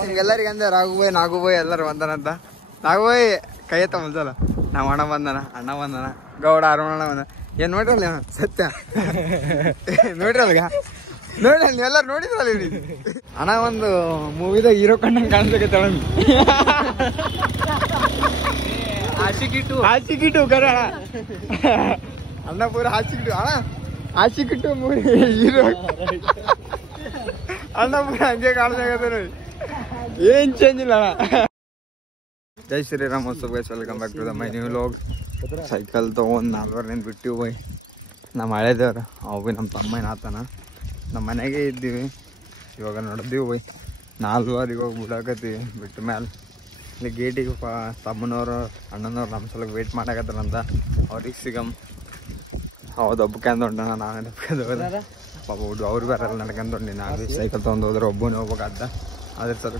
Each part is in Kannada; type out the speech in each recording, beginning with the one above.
ನಿಮ್ಗೆಲ್ಲರಿಗೆ ಅಂದೆ ರಾಘುಬಾಯ್ ನಾಗುಬಾಯ್ ಎಲ್ಲರೂ ಬಂದನಂತ. ನಾಗುಬಾಯ್ ಕೈ ಎತ್ತ ಮುಂಚಲ್ಲ ನಾವು ಅಣ್ಣ ಬಂದನ ಗೌಡ ಅರುಣ ಬಂದ. ಏನ್ ನೋಡ್ರಲ್ಲ ಸತ್ಯ ನೋಡ್ರಲ್ಗ ನೋಡ್ರಿ ನೀವೆಲ್ಲರೂ ನೋಡಿದ್ರಲ್ಲ ಇವ್ರಿ ಅಣ್ಣ ಒಂದು ಮೂವಿದಾಗ ಹೀರೋ ಕಂಡಂಗೆ ಕಾಣಿಸ್ಬೇಕೈತೆ ಹಾಸಿಗಿಟ್ಟು ಕರೆ ಅಣ್ಣ ಪೂರ ಹಾಸಿಗಿಟ್ಟು ಅಣ್ಣ ಹಾಸಿಗಿಟ್ಟು ಮೂವಿ ಹೀರೋ ಅಣ್ಣ ಪೂರ ಹಂಗೆ ಕಾಣಿಸ್ಬೇಕೈತೆ ನೋಡಿ. ಏನ್ ಚೇಂಜ್ ಇಲ್ಲ ಅಣ್ಣ. Jai Shriram guys, welcome back to the my new vlog. Cycle ತೊಗೊಂಡು 4 ಬಿಟ್ಟಿವಿ ಬೈ. ನಮ್ಮ ಹಳೆದೇವ್ರು ಅವು ಭೀ ನಮ್ಮ ತಮ್ಮನ ಆತನ. ನಮ್ಮ ಮನೆಗೆ ಇದ್ದೀವಿ, ಇವಾಗ ನಡೆದೀವಿ ಬೈ. 4 ಹೋಗಿ ಬಿಡಾಕತ್ತೀವಿ. ಬಿಟ್ಟ ಮ್ಯಾಲೆ ಇಲ್ಲಿ ಗೇಟಿಗೆ ತಮ್ಮನವರು ಅಣ್ಣನವ್ರು ನಮ್ಮ ಸಲಕ್ಕೆ ವೇಟ್ ಮಾಡಾಕತ್ತಾರಂತ. ಅವ್ರಿಗೆ ಸಿಗಮ್ ಹೌದು ಒಬ್ಬಕ್ಕೆಂದು ಹೊಂಟನ, ನಾವೇ ದಬ್ಬಕ್ಕೆಂದು ಹೋದ ಪಾಪ ಹುಡ್ಡು ಅವ್ರು ಬರಲ್ಲ ನಡ್ಕೊಂಡು ಹೊಂಡಿ. ನಾವು ಸೈಕಲ್ ತೊಗೊಂಡು ಹೋದ್ರೆ ಒಬ್ಬನೇ ಹೋಗ್ಬೇಕಾದ. ಅದ್ರ ಸರ್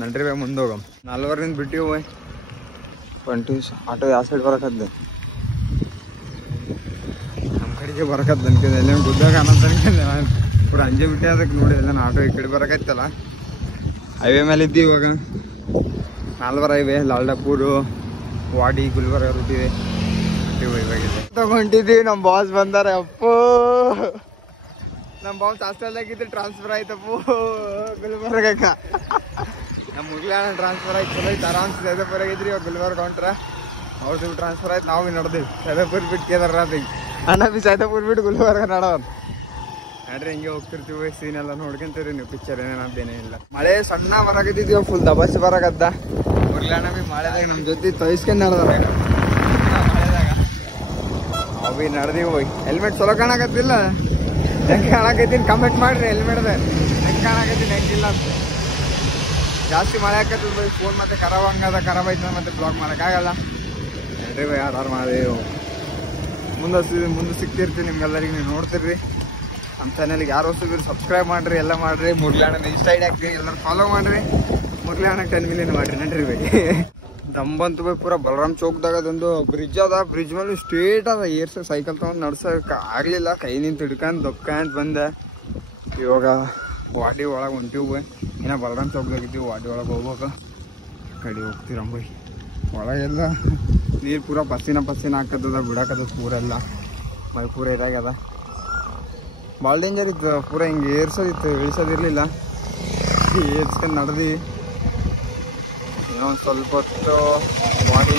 ನಡ್ರಿ ಬೈ ಮುಂದೆ ಹೋಗಮ್. 4 ಬಿಟ್ಟಿವಿ ಬೈ. 20 ಆಟೋ ಯಾವ ಸೈಡ್ ಬರಕದ್ದೆ ನಮ್ಮ ಕಡೆಗೆ ಬರಕದ್ದು ಅನ್ಕೊಂಡೆ. ಎಲ್ಲ ಗುದ್ದಾಗ ಅನ್ನೋದು ಅನ್ಕೊಂಡೆ ನಾನು ಪೂರ ಅಂಜೆ ಬಿಟ್ಟೆ. ಅದಕ್ಕೆ ನೋಡಿ ಎಲ್ಲ ಆಟೋ ಈ ಕಡೆ ಬರಕತ್ತಲ್ಲ. ಹೈವೇ ಮೇಲೆ ಇದ್ದೀವಿ ಇವಾಗ. 4 ಹೈವೇ ಲಾಲ್ಡಾಪುರು ವಾಡಿ ಗುಲ್ಬರ್ಗ ರೂಟಿದೆ ಇವಾಗಿದೆ ತಗೊಂಡಿದ್ದೀವಿ. ನಮ್ಮ ಬಾಸ್ ಬಂದಾರೆ. ಅಪ್ಪೋ ನಮ್ಮ ಬಾಸ್ ಹಾಸ್ಟೆಲ್ದಾಗಿದ್ದು ಟ್ರಾನ್ಸ್ಫರ್ ಆಯ್ತಪ್ಪು ಗುಲ್ಬರ್ಗಕ್ಕ. ನಮ್ಮ ಮುಗ್ಲಾಣ ಟ್ರಾನ್ಸ್ಫರ್ ಆಯ್ತು, ಚಲೋ ಐತೆ ಆರಾಮ್ ಸೈದಾಪುರ ಆಗಿದ್ರಿ. ಇವಾಗ ಗುಲ್ಬರ್ಗ ಹೊಂಟ್ರ ಅವ್ರದ್ದು ಟ್ರಾನ್ಸ್ಫರ್ ಆಯ್ತು. ನಾವು ನೋಡ್ದೇವಿ ಸೈದಾಪುರ ಬಿಟ್ಟು ಕೇದಾರ್ನಾಥ್. ಅಣ್ಣ ಬಿ ಸೈದಾಪುರ ಬಿಟ್ಟು ಗುಲ್ಬರ್ಗ ನೋಡೋದು ನೋಡ್ರಿ. ಹಿಂಗೆ ಹೋಗ್ತಿರ್ತೀವಿ, ಸೀನ್ ಎಲ್ಲ ನೋಡ್ಕೊಂತೀರಿ ನೀವು. ಪಿಕ್ಚರ್ ಏನೇನಂತೇನೇ ಇಲ್ಲ. ಮಳೆ ಸಣ್ಣ ಬರಾಕತ್ತಿದ್ವಿ, ಫುಲ್ ದಬಾಸಿ ಬರಾಕದ್ದ. ಮುಗ್ಲಾಣ ಬಿ ಮಳೆದಾಗ ನಮ್ಮ ಜೊತೆ ತೊಯ್ಸ್ಕೊಂಡು ನಡೆದಾರ ಮಳೆದಾಗ. ನಾವು ಬಿ ನಡೆದೀವಿ ಹೋಗಿ. ಹೆಲ್ಮೆಟ್ ಚಲೋ ಕಾಣಕತ್ತಿಲ್ಲ, ಹೆಂಗೆ ಕಾಣಕತ್ತೀನಿ ಕಮೆಂಟ್ ಮಾಡ್ರಿ. ಹೆಲ್ಮೆಟ್ದ ಹೆಂಗೆ ಕಾಣಕತ್ತೀನಿ ಹೆಂಗಿಲ್ಲ ಅಂತ. ಜಾಸ್ತಿ ಮಳೆ ಹಾಕತ್ತದ ಬೈ. ಫೋನ್ ಮತ್ತೆ ಖರಾಬ್ ಹಂಗದ, ಖರಾಬ್ ಆಯ್ತದ ಮತ್ತೆ ಬ್ಲಾಕ್ ಮಾಡೋಕ್ಕಾಗಲ್ಲ. ಹೇಳ್ರಿ ಬೈ, ಯಾರು ಮಾಡಿದೆವು. ಮುಂದೆ ಸಿಗ್ತಿರ್ತೀವಿ ನಿಮ್ಗೆಲ್ಲರಿಗೆ, ನೀವು ನೋಡ್ತಿರ್ರಿ. ನಮ್ಮ ಚಾನಲ್ಗೆ ಯಾರು ಹೊಸಬ್ರು ಸಬ್ಸ್ಕ್ರೈಬ್ ಮಾಡಿರಿ, ಎಲ್ಲ ಮಾಡಿರಿ. ಮುರ್ಲಿಯಾಣನ ಇನ್ಸ್ಟಾ ಐಡಿ ಹಾಕ್ರಿ, ಎಲ್ಲರೂ ಫಾಲೋ ಮಾಡಿರಿ. ಮುರ್ಲಿಯಾಣ 10 ಮಿಲಿಯನ್ ಮಾಡಿರಿ. ನಡ್ರಿ ಬೈ. ದಮ್ಮಂತು ಬೈ ಪೂರ ಬಲರಾಮ್ ಚೌಕ್ದಾಗ ಅದೊಂದು ಬ್ರಿಡ್ಜ್ ಅದ. ಬ್ರಿಡ್ಜ್ ಮೇಲೆ ಸ್ಟ್ರೇಟ್ ಅದ. ಏರ್ಸ ಸೈಕಲ್ ತೊಗೊಂಡು ನಡ್ಸೋಕೆ ಆಗಲಿಲ್ಲ, ಕೈ ನಿಂತು ಹಿಡ್ಕೊಂಡು ದೊಕ್ಕಂತ ಬಂದೆ. ಇವಾಗ ವಾಡಿ ಒಳಗೆ ಹೊಂಟಿವಿ ಬೈ. ಇನ್ನು ಬಲರಾಮ್ ಚೌಕ್ದಾಗಿದ್ದೀವಿ, ವಾಡಿ ಒಳಗೆ ಹೋಗ್ಬೇಕು. ಕಡೆ ಹೋಗ್ತೀರಮ್ಮ ಬೈ. ಒಳಗೆಲ್ಲ ನೀರು ಪೂರ ಪಸ್ಸಿನ ಹಾಕತ್ತದ, ಬಿಡಾಕತ್ತದ ಪೂರೆಲ್ಲ. ಮೈ ಪೂರ ಇದಾಗ್ಯದ. ಭಾಳ ಡೇಂಜರ್ ಇತ್ತು ಪೂರ. ಹಿಂಗೆ ಏರ್ಸೋದಿತ್ತು, ಇಳಿಸೋದಿರಲಿಲ್ಲ. ಏರ್ಸ್ಕೊಂಡು ನಡೆದು ಇನ್ನೊಂದು ಸ್ವಲ್ಪ ಹೊತ್ತು ಬಾಡಿ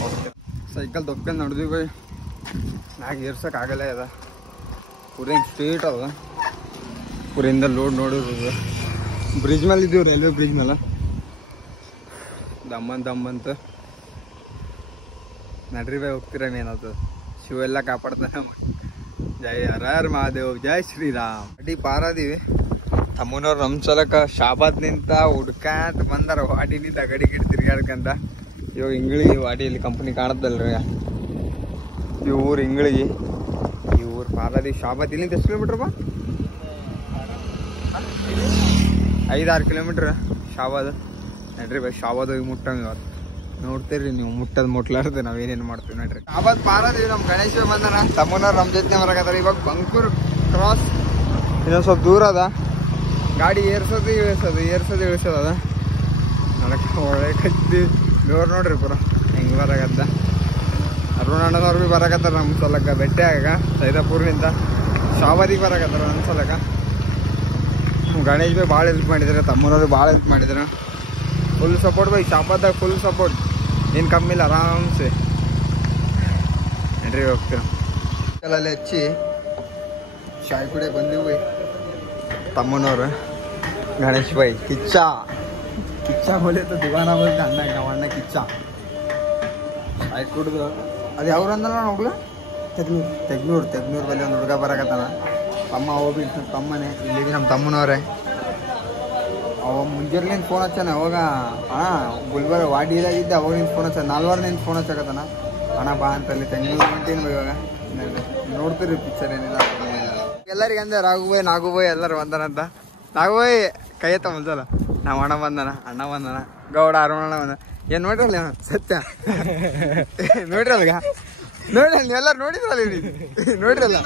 ಹೋಗ್ತೀವಿ. ಸೈಕಲ್ ದೊಕ್ಕೊಂಡು ನಡೆದ್ವಿ ಬೈ. ಮ್ಯಾಗ ಏರ್ಸೋಕ್ಕಾಗಲ್ಲ ಅದ. ಪೂರ ಹಿಂಗೆ ಸ್ಟ್ರೇಟ್ ಅದ. ಪೂರಿಂದ ಲೋಡ್ ನೋಡಿರೋದು. ಬ್ರಿಡ್ಜ್ ಮೇಲೆ ಇದ್ದೀವಿ, ರೈಲ್ವೆ ಬ್ರಿಡ್ಜ್ ಮೇಲೆ. ದಮ್ಮಂತ ನಡ್ರಿ ಬೈ. ಹೋಗ್ತೀರ ಏನಾಗ್ತದೆ. ಶಿವ ಎಲ್ಲ ಕಾಪಾಡ್ತಾನೆ. ಜೈ ಹರ ಮಹಾದೇವ್, ಜೈ ಶ್ರೀರಾಮ್. ಅಡಿ ಪಾರದೀವಿ. ತಮ್ಮನವ್ರು ನಮ್ಮ ಸಲಕ ಶಾಬಾದ್ ನಿಂತ ಹುಡ್ಕಾಂತ ಬಂದಾರ. ವಾಡಿ ನಿಂತ ಗಡಿ ಗಿಡಿ ತಿರ್ಗಾಡ್ಕಂತ. ಇವಾಗ ಇಂಗಳಿಗೆ ವಾಡಿಯಲ್ಲಿ ಕಂಪ್ನಿ ಕಾಣತ್ತಲ್ರಿ. ಈ ಊರು ಇಂಗಳಿಗೆ, ಈ ಊರು ಪಾರದೀವಿ. ಶಾಬಾದ್ ಇಲ್ಲಿಂದ ಎಷ್ಟು ಕಿಲೋಮೀಟ್ರ್ ಬಾ? 5-6 ಕಿಲೋಮೀಟ್ರ್ ಶಾಬಾದ್. ನಡ್ರಿ ಬೈ, ಶಾಬಾದ್ ಹೋಗಿ ಮುಟ್ಟಂಗ ಇವತ್ತು. ನೋಡ್ತೀರಿ ನೀವು, ಮುಟ್ಲಾರ್ದೆ ನಾವೇನೇನು ಮಾಡ್ತೀವಿ ನೋಡ್ರಿ. ಶಾಬಾದ್ ಪಾರದೀವಿ. ನಮ್ಮ ಗಣೇಶ ಬಂದಾನ. ತಮ್ಮನವ್ರು ನಮ್ಮ ಜೊತೆ ಬರಕತ್ತಾರ. ಇವಾಗ ಬಂಕೂರ್ ಕ್ರಾಸ್ ಇನ್ನೊಂದು ಸ್ವಲ್ಪ ದೂರ ಅದ. ಗಾಡಿ ಏರ್ಸೋದು ಇಳಿಸೋದು ಅದ. ನಡಕ್ಕೆ ಒಳ್ಳೆ ಕಚ್ಚಿದ್ವಿ. ಜೋರು ನೋಡ್ರಿ ಪೂರ ಹೆಂಗೆ ಬರಾಕತ್ತ. ಅರುಣಣ್ಣನವ್ರು ಭೀ ಬರಾಕತ್ತಾರ ನಮ್ಮ ಸಲಕ. ಬೆಟ್ಟೆ ಆಗ ಸೈದಾಪುರ್ನಿಂದ ಶಾಬಾದಿಗೆ ಬರಾಕತ್ತಾರ ನಮ್ಮ ಸಲಕ. ಗಣೇಶ್ ಭೀ ಭಾಳ ಹೆಲ್ಪ್ ಮಾಡಿದ್ದಾರೆ, ತಮ್ಮನವ್ರು ಭಾಳ ಹೆಲ್ಪ್ ಮಾಡಿದ್ದಾರೆ. ಫುಲ್ ಸಪೋರ್ಟ್ ಬೈ. ಶಾಬಾದಾಗ ಫುಲ್ ಸಪೋರ್ಟ್, ಏನು ಕಮ್ಮಿ ಇಲ್ಲ. ಆರಾಮ್ಸೆ ನಡ್ರಿ ಹೋಗ್ತೀರ. ಕಲ್ಲಲ್ಲಿ ಹಚ್ಚಿ ಶಾಯಿ ಕುಡಿಯೋಕೆ ಬಂದೀವಿ ಬೈ. ತಮ್ಮನವ್ರು ಗಣೇಶ್ ಬೈ ಕಿಚ್ಚ ಬೋಲಿತ್ತು ದಿವಾನ ಬೋಲ್ತ ಅಣ್ಣ. ನಮ್ಮ ಅಣ್ಣ ಕಿಚ್ಚ ಶಾಯಿ ಕುಡಿದು. ಅದು ಯಾವ್ರು ಅಂದಲ್ಲ ಹೋಗ್ಲ? ತೆಗ್ನೂರು ಬಲ್ಲಿ ಒಂದು ಹುಡುಗ ಬರಕತ್ತಾನ. ತಮ್ಮ ಹೋಗಿ ತಮ್ಮನೇ ಇಲ್ಲಿ ನಮ್ಮ ತಮ್ಮನವ್ರೆ. ಅವ ಮುಂಜಾನೆ ಫೋನ್ ಹಚ್ಚಾನ. ಅವಾಗ ಗುಲ್ಬರ್ಗ ವಾಡಿದಾಗಿದ್ದೆ. ಅವಾಗ ನಿಂತು ಫೋನ್ ಹಚ್ಚಾನ. 4 ಫೋನ್ ಹಚ್ಚಕತ್ತಾನ. ಅಣ್ಣ ಬಾ ಅಂತಲ್ಲಿ ತೆಂಗಿನ ಹೊಂಟೀನಿ ಇವಾಗ. ನೋಡ್ತೀರಿ ಪಿಕ್ಚರ್ ಏನಿಲ್ಲ. ಎಲ್ಲರಿಗೆ ಅಂದೆ ರಾಘುಬಾಯ್ ನಾಗುಬಾಯ್ ಎಲ್ಲರೂ ಬಂದನಂತ. ನಾಗುಬಾಯ್ ಕೈ ಎತ್ತ ಮುಂಚಲ್ಲ ನಾವು ಅಣ್ಣ ಬಂದನ ಗೌಡ ಅರುಣ ಬಂದ. ಏನು ನೋಡ್ರಲ್ಲ ಸತ್ಯ ನೋಡ್ರಲ್ಗ ನೋಡಿ ಎಲ್ಲಾರು ನೋಡಿದ್ರಲ್ಲ ನೋಡ್ರಲ್ಲ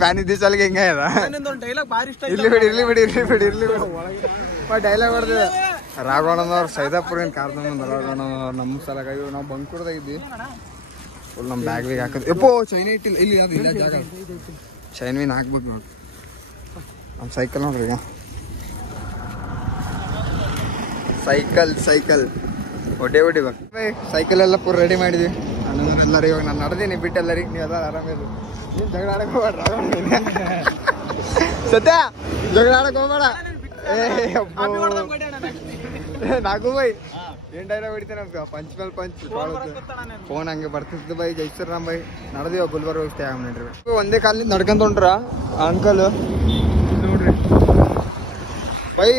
ಫ್ಯಾನ್ ಇದ್ದ ಸಲಿಗೆ ಹೆಂಗ ಇರ್ಲಿ ಬಿಡಿ ಡೈಲಾಗ್ ಹೊಡೆದ ರಾಘವಣ್ಣನವ್ರು ಸೈದಾಪುರಿನ ಕಾರ್ದಮ್ಮ ರಾಘವಣ್ಣನವ್ರು ನಮ್ಮ ಸಲಗಾಗಿ ನಾವು ಬಂಕೂರ್ದಾಗ ಇದ್ವಿ ಫುಲ್ ನಮ್ಮ ಬ್ಯಾಗ್ ಬೇಗ ಹಾಕೋದು ಎಪ್ಪೋ ಚೈನ್ ಇಟ್ಟಿಲ್ಲ ಇಲ್ಲಿ ಇಲ್ಲ ಜಾಗ ಚೈನ್ ಮೀನ್ ಹಾಕ್ಬೇಕು ನೋಡಿ ನಮ್ಮ ಸೈಕಲ್ ನೋಡ್ರಿ ಈಗ ಸೈಕಲ್ ಹೊಡೆ ಸೈಕಲ್ ಎಲ್ಲ ಪೂರ ರೆಡಿ ಮಾಡಿದ್ವಿ ಎಲ್ಲರೂ ಇವಾಗ ನಾನು ನಡೆದೀನಿ ಬಿಟ್ಟು ಎಲ್ಲರಿಗೆ ನೀವು ಎಲ್ಲ ಆರಾಮಿಲ್ಲ ನೀನು ಜಗಳ ಆಡಕ್ ಹೋಗ್ಬೇಡ ಸತ್ಯ ಜಗಳ ಆಡಕ್ ಹೋಗ್ಬೇಡ ನಾಗು ಬೈ ಏನ್ ಡೈಲಾಗ್ ಹೊಡಿತೇನೆ ನಮ್ಗೆ ಪಂಚ್ ಮೇಲೆ ಪಂಚ್ ಫೋನ್ ಹಂಗೆ ಬರ್ತಿದ್ದು ಬೈ ಜೈಸರ್ರಾಮ್ ಬೈ ನಡೆದಿವ ಗುಲ್ಬರ್ಗ ಹೋಗ್ತೇ ನೋಡ್ರಿ ಒಂದೇ ಕಾಲಿಂದ ನಡ್ಕೊಂತ ಹೊಂಟ್ರ ಅಂಕಲ್ ನೋಡ್ರಿ ಬೈ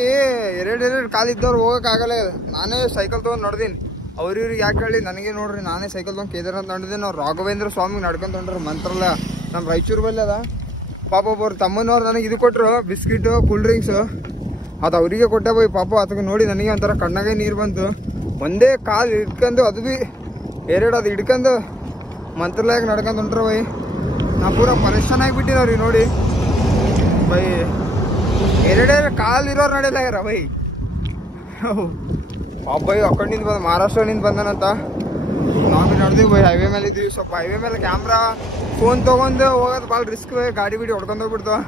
ಎರಡು ಕಾಲಿದ್ದವ್ರು ಹೋಗಕ್ ಆಗಲ್ಲ ನಾನೇ ಸೈಕಲ್ ತಗೊಂಡ್ ನಡ್ದೀನಿ ಅವ್ರಿವ್ರಿಗೆ ಯಾಕೆ ಹೇಳಿ ನನಗೆ ನೋಡ್ರಿ ನಾನೇ ಸೈಕಲ್ ತಗೊಂಡ್ ಕೇದಾರ್ನಾಥ್ ನಡೆದೀನಿ ಅವ್ರು ರಾಘವೇಂದ್ರ ಸ್ವಾಮಿಗೆ ನಡ್ಕೊಂತ ಹೊಂಟ್ರಿ ಮಂತ್ರಲ್ಲ ನಮ್ಮ ರಾಯಚೂರು ಬಲ್ಲಿ ಅದ ಪಾಪ ಒಬ್ಬರು ತಮ್ಮನವ್ರು ನನಗೆ ಇದು ಕೊಟ್ಟರು ಬಿಸ್ಕಿಟು ಕೂಲ್ ಡ್ರಿಂಕ್ಸ್ ಅದು ಅವರಿಗೆ ಕೊಟ್ಟೆ ಬೈ ಪಾಪ ಅದಕ್ಕೆ ನೋಡಿ ನನಗೆ ಒಂಥರ ಕಣ್ಣಾಗೆ ನೀರು ಬಂತು ಒಂದೇ ಕಾಲು ಹಿಡ್ಕೊಂಡು ಅದು ಭೀ ಎರಡು ಅದು ಹಿಡ್ಕೊಂಡು ಮಂತ್ರಾಲಯಕ್ಕೆ ನಡ್ಕೊಂತ ಹೊಂಟ್ರ ಬೈ ನಾ ಪೂರ ಪರೇಶಾನ್ ಆಗಿಬಿಟ್ಟಿದವ್ರಿ ನೋಡಿ ಬೈ ಎರಡೆರಡು ಕಾಲು ಇರೋರು ನಡೆಯಲಾಗ್ಯಾರ ಬೈ ಅಬ್ಬಾಯಿ ಅಕ್ಕಡಿಂದ ಬಂದ ಮಹಾರಾಷ್ಟ್ರನಿಂದ ಬಂದನಂತ ನಾವು ನಡೆದೀವಿ ಬೈ ಹೈವೇ ಮೇಲೆ ಇದ್ದೀವಿ ಸ್ವಲ್ಪ ಹೈವೇ ಮೇಲೆ ಕ್ಯಾಮ್ರಾ ಫೋನ್ ತೊಗೊಂಡು ಹೋಗೋದು ಭಾಳ ರಿಸ್ಕ್ ಬೈ ಗಾಡಿ ಬಿಡಿ ಹೊಡ್ಕೊಂಡು ಹೋಗ್ಬಿಡ್ತಾವ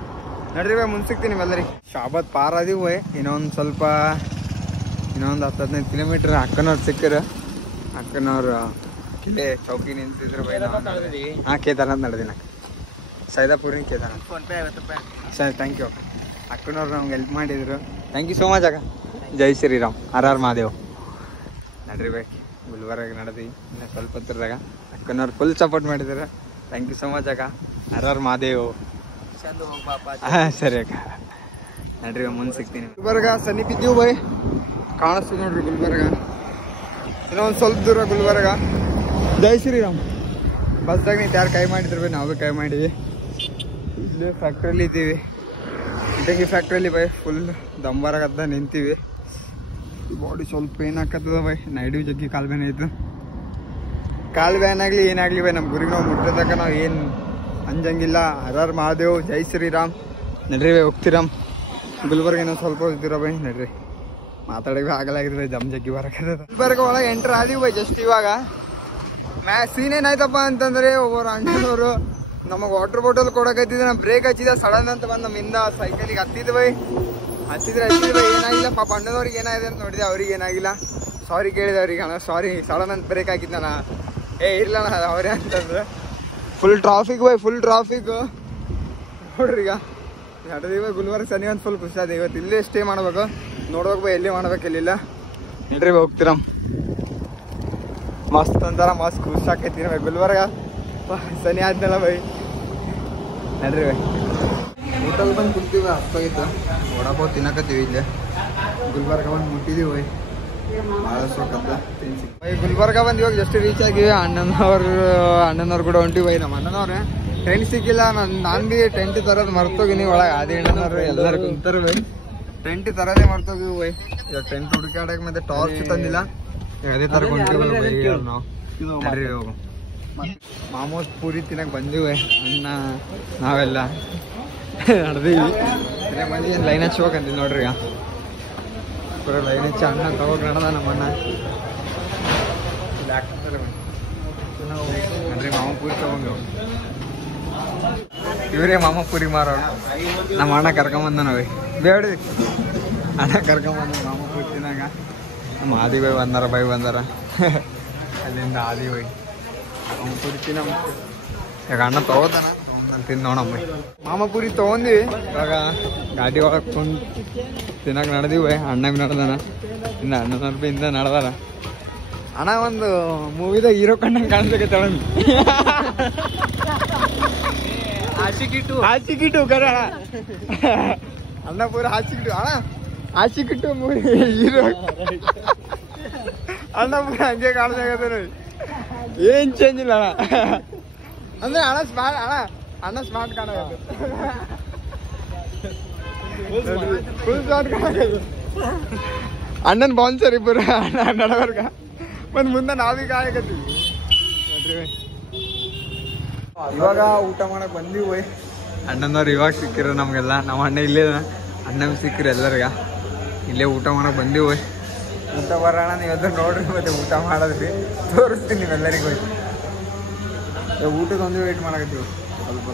ನಡ್ರಿ ಬೈ ಮುಂದೆ ಸಿಗ್ತೀನಿ ನಿಮ್ಮೆಲ್ಲರಿಗೆ ಶಾಬತ್ ಪಾರ್ ಅದೀವಿ ಬೈ ಇನ್ನೊಂದು 10-15 ಕಿಲೋಮೀಟ್ರ್ ಅಕ್ಕನವ್ರು ಸಿಕ್ಕರು ಅಕ್ಕನವ್ರು ಕಿಲೆ ಚೌಕಿ ನಿಂತಿದ್ರು ಬೈ ಹಾಂ ಕೇದಾರ್ನಾಥ್ ನಡೆದಿನ ಸೈದಾಪುರಿನ ಕೇದಾರ್ನಾಥ್ ಫೋನ್ಪೇ 50 ರೂಪಾಯಿ ಸರ್ ಥ್ಯಾಂಕ್ ಯು ಅಕ್ಕನವ್ರು ನಮ್ಗೆ ಹೆಲ್ಪ್ ಮಾಡಿದ್ರು ಥ್ಯಾಂಕ್ ಯು ಸೋ ಮಚ್ ಅಕ್ಕ ಜೈ ಶ್ರೀರಾಮ್ ಆರ್ ಮಹಾದೇವ್ ನಡ್ರಿ ಬೇಕು ಗುಲ್ಬರ್ಗ ನಡೆದಿ ಇನ್ನು ಸ್ವಲ್ಪ ಹೊತ್ತಿರದಾಗ ಅಕ್ಕನವ್ರು ಫುಲ್ ಸಪೋರ್ಟ್ ಮಾಡಿದ್ದಾರೆ ಥ್ಯಾಂಕ್ ಯು ಸೋ ಮಚ್ ಅಕ್ಕ ಆರ್ ಮಹಾದೇವ್ ಹಾಂ ಸರಿ ಅಕ್ಕ ನಡ್ರಿ ಮುಂದೆ ಸಿಗ್ತೀನಿ ಗುಲ್ಬರ್ಗ ಸನಿಪಿದ್ದೀವಿ ಬೈ ಕಾಣಿಸ್ತೀವಿ ನೋಡ್ರಿ ಗುಲ್ಬರ್ಗ ಇನ್ನೂ ಒಂದು ಸ್ವಲ್ಪ ದೂರ ಗುಲ್ಬರ್ಗ ಜೈ ಶ್ರೀರಾಮ್ ಬಸ್ದಾಗ ನಿಂತು ಯಾರು ಕೈ ಮಾಡಿದ್ರು ಬೈ ನಾವು ಕೈ ಮಾಡಿವಿ ಇಲ್ಲೇ ಫ್ಯಾಕ್ಟ್ರಿಯಲ್ಲಿ ಇದ್ದೀವಿ ಇಟಂಗಿ ಫ್ಯಾಕ್ಟ್ರಿಯಲ್ಲಿ ಬೈ ಫುಲ್ ದಮ್ಬರಾಗದ್ದ ನಿಂತೀವಿ ಬಾಡಿ ಸ್ವಲ್ಪ ಪೇನ್ ಹಾಕತ್ತದ ಬೈ ನೈಡಿವ್ ಜಗ್ಗಿ ಕಾಲು ಬ್ಯಾನ್ ಆಯ್ತು ಕಾಲು ಬ್ಯಾನ್ ಆಗಲಿ ಏನಾಗಲಿ ಬೈ ನಮ್ಮ ಗುರಿಗೆ ನಾವು ಮುಟ್ಟತಕ್ಕ ನಾವು ಏನು ಅಂಜಂಗಿಲ್ಲ ಆರ್ ಮಹಾದೇವ್ ಜೈ ಶ್ರೀರಾಮ್ ನಡ್ರಿ ಬೈ ಹೋಗ್ತಿರಾಮ್ ಗುಲ್ಬರ್ಗ ಇನ್ನೊಂದು ಸ್ವಲ್ಪ ಹೋಗ್ತೀರ ಬೈ ನಡ್ರಿ ಮಾತಾಡೋಕೆ ಆಗಲಾಗಿದ್ರಿ ಬೈ ದಮ್ ಜಗ್ಗಿ ಬರಕತ್ತದ ಗುಲ್ಬರ್ಗ ಒಳಗೆ ಎಂಟ್ರ್ ಆದೀವಿ ಬೈ ಜಸ್ಟ್ ಇವಾಗ ಸೀನ್ ಏನಾಯ್ತಪ್ಪ ಅಂತಂದ್ರೆ ಒಬ್ಬರು ಅಣ್ಣನವರು ನಮಗೆ ವಾಟರ್ ಬಾಟಲ್ ಕೊಡಕತ್ತಿದ್ದೆ ನಾ ಬ್ರೇಕ್ ಹಚ್ಚಿದ ಸಡನ್ ಅಂತ ಬಂದು ನಮ್ಮಿಂದ ಸೈಕಲಿಗೆ ಹತ್ತಿದ್ ಬೈ ಹಚ್ಚಿದ್ರೆ ಏನಾಗಿಲ್ಲ ಪಾಪ ಅಣ್ಣನವ್ರಿಗೆ ಏನಾಗಿದೆ ಅಂತ ನೋಡಿದೆ ಅವ್ರಿಗೆ ಏನಾಗಿಲ್ಲ ಸಾರಿ ಕೇಳಿದೆ ಅವ್ರಿಗೆ ಅಣ್ಣ ಸಾರಿ ಸಡನ್ ಅಂತ ಬ್ರೇಕ್ ಹಾಕಿದ್ದ ನಾ ಇರ್ಲಣ್ಣ ಅವರೇ ಅಂತಂದ್ರೆ full traffic by full traffic ನೋಡ್ರಿ ಈಗ ನಡೆದೀವಿ ಗುಲ್ಬರ್ಗ ಸನಿ ಒಂದು ಫುಲ್ ಖುಷಿ ಅದ ಇವತ್ತು ಇಲ್ಲೇ ಸ್ಟೇ ಮಾಡ್ಬೇಕು ನೋಡ್ಬೇಕು ಬೈ ಎಲ್ಲಿ ಮಾಡ್ಬೇಕು ಎಲ್ಲಿಲ್ಲ ನಡ್ರಿ ಬೈ ಹೋಗ್ತೀರ ಮಸ್ತ್ ಒಂಥರ ಮಸ್ತ್ ಖುಷಿ ಆಕೈತಿ ಬೈ ಗುಲ್ಬರ್ಗ ಸನಿ ಆದ್ನಲ್ಲ ಬೈ ನಡ್ರಿ ಬೈ ಹೋಟೆಲ್ ಬಂದು ಕುಡ್ತೀವಿ ಅಷ್ಟಾಗಿತ್ತು ವಡಾಪಾವ್ ತಿನ್ನಕತ್ತೀವಿ ಇಲ್ಲೇ ಗುಲ್ಬರ್ಗ ಬಂದು ಮುಟ್ಟಿದೀವಿ ಬೈ ಭಾಳ ಸೋಕತ್ತ ಬೈ ಗುಲ್ಬರ್ಗ ಬಂದು ಇವಾಗ ಜಸ್ಟ್ ರೀಚ್ ಆಗಿವಿ ಅಣ್ಣನವ್ರು ಕೂಡ ಹೊಂಟಿವಿ ಬೈ ನಮ್ಮ ಅಣ್ಣನವ್ರೆ ಟೆಂಟ್ ಸಿಕ್ಕಿಲ್ಲ ನಾನು ಭೀ ಟೆಂಟ್ ತರೋದು ಮರ್ತೋಗಿನಿ ಒಳಗೆ ಆದಿ ಅಣ್ಣನವ್ರು ಎಲ್ಲರೂ ಕುಂತಾರೆ ಬೈ ಟೆಂಟ್ ತರೋದೇ ಮರ್ತೋಗಿವಿ ಬೈ ಇವಾಗ ಟೆಂಟ್ ಹುಡುಕಾಡಕ್ಕೆ ಮತ್ತೆ ಟಾರ್ಚ್ ತಂದಿಲ್ಲ ಅದೇ ಥರ ಹೊಂಟಿವಿ ನಾವು ನಡ್ರಿ ಹೋಗು ಮಾಮೂಸ್ ಪೂರಿ ತಿನ್ನಕ್ಕೆ ಬಂದಿವೆ ಅಣ್ಣ ನಾವೆಲ್ಲ ನಡೆದೀವಿ ಮಂದಿ ಏನು ಲೈನ್ ಹಚ್ಬೇಕಂತೀವಿ ನೋಡ್ರಿ ಈಗ ಪೂರ ಲೈನ್ ಹಚ್ಚಿ ಅಣ್ಣ ತಗೋಗಿ ನಡೆದ ನಮ್ಮಣ್ಣ ನಡ್ರಿ ಮಾಮ ಪೂರಿ ತಗೊಂಡು ಇವರೇ ಮಾಮ ಪೂರಿ ಮಾರೋಣ ನಮ್ಮ ಅಣ್ಣ ಕರ್ಕೊಂಬಂದ ನಾವೇ ಬೇಡಿ ಅಣ್ಣ ಕರ್ಕೊಂಬಂದ ಮಾಮ ಪೂರಿ ತಿನ್ನಾಗ ನಮ್ಮ ಆದಿ ಬೈ ಬಂದಾರ ಅಲ್ಲಿಂದ ಆದಿ ಬೈ ಮಾಮ ಪೂರಿ ತಿನ್ನ ಈಗ ಅಣ್ಣ ತಗೋತಾನ ನಾನು ತಿಂದು ನೋಡಮ್ಮ ಮಾಮ ಪೂರಿ ತೊಗೊಂಡ್ವಿ ಇವಾಗ ಗಾಡಿ ಒಳಗೆ ಕುಂದು ತಿನ್ನಕ್ಕೆ ನಡೆದೀವಿ ಅಣ್ಣ ಭೀ ನಡೆದಾನ ಇನ್ನು ಅಣ್ಣನವ್ರು ಭೀ ಇಂದ ನಡೆದಾರ ಅಣ್ಣ ಒಂದು ಮೂವಿದಾಗ ಹೀರೋ ಕಣ್ಣಂಗೆ ಕಾಣಿಸ್ಬೇಕೈತೆ ಅವನು ಹಾಸಿಕಿಟ್ಟು ಕರ ಅಣ್ಣ ಪೂರ ಹಾಸಿಕಿಟ್ಟು ಅಣ್ಣ ಹಾಸಿಕಿಟ್ಟು ಮೂವಿ ಹೀರೋ ಅಣ್ಣ ಪೂರ ಹಂಗೆ ಕಾಣಿಸ್ಬೇಕೈತೆ ಏನ್ ಚೇಂಜ್ ಇಲ್ಲ ಅಣ್ಣ ಅಂದ್ರೆ ಅಣ್ಣ ಸ್ಮಾರ್ಟ್ ಕಾಣಬೇಕು ಫುಲ್ ಸ್ಮಾರ್ಟ್ ಕಾಣಬೇಕು ಅಣ್ಣನ ಬೌನ್ಸರ್ ಇಬ್ಬರು ಅಣ್ಣ ನಡವರ್ಗ ಒಂದು ಮುಂದೆ ನಾವೀಗ ಕಾಯಕತ್ತೀವಿ ಇವಾಗ ಊಟ ಮಾಡಕ್ ಬಂದೀವಿ. ಅಣ್ಣನವ್ರು ಇವಾಗ ಸಿಕ್ಕಿರ ನಮ್ಗೆಲ್ಲ. ನಮ್ಮ ಅಣ್ಣ ಇಲ್ಲೇ ಅಣ್ಣ ಸಿಕ್ಕಿರ ಎಲ್ಲರಿಗ. ಇಲ್ಲೇ ಊಟ ಮಾಡಕ್ ಬಂದೀವಿ. ಊಟ ಬರೋಣ, ನೀವೆಲ್ಲರೂ ನೋಡ್ರಿ ಮತ್ತೆ ಊಟ ಮಾಡೋದ್ರಿ ತೋರಿಸ್ತೀನಿ ನೀವೆಲ್ಲರಿಗೂ. ಊಟದ ಒಂದು ವೇಟ್ ಮಾಡಕತ್ತೀವಿ ಸ್ವಲ್ಪ.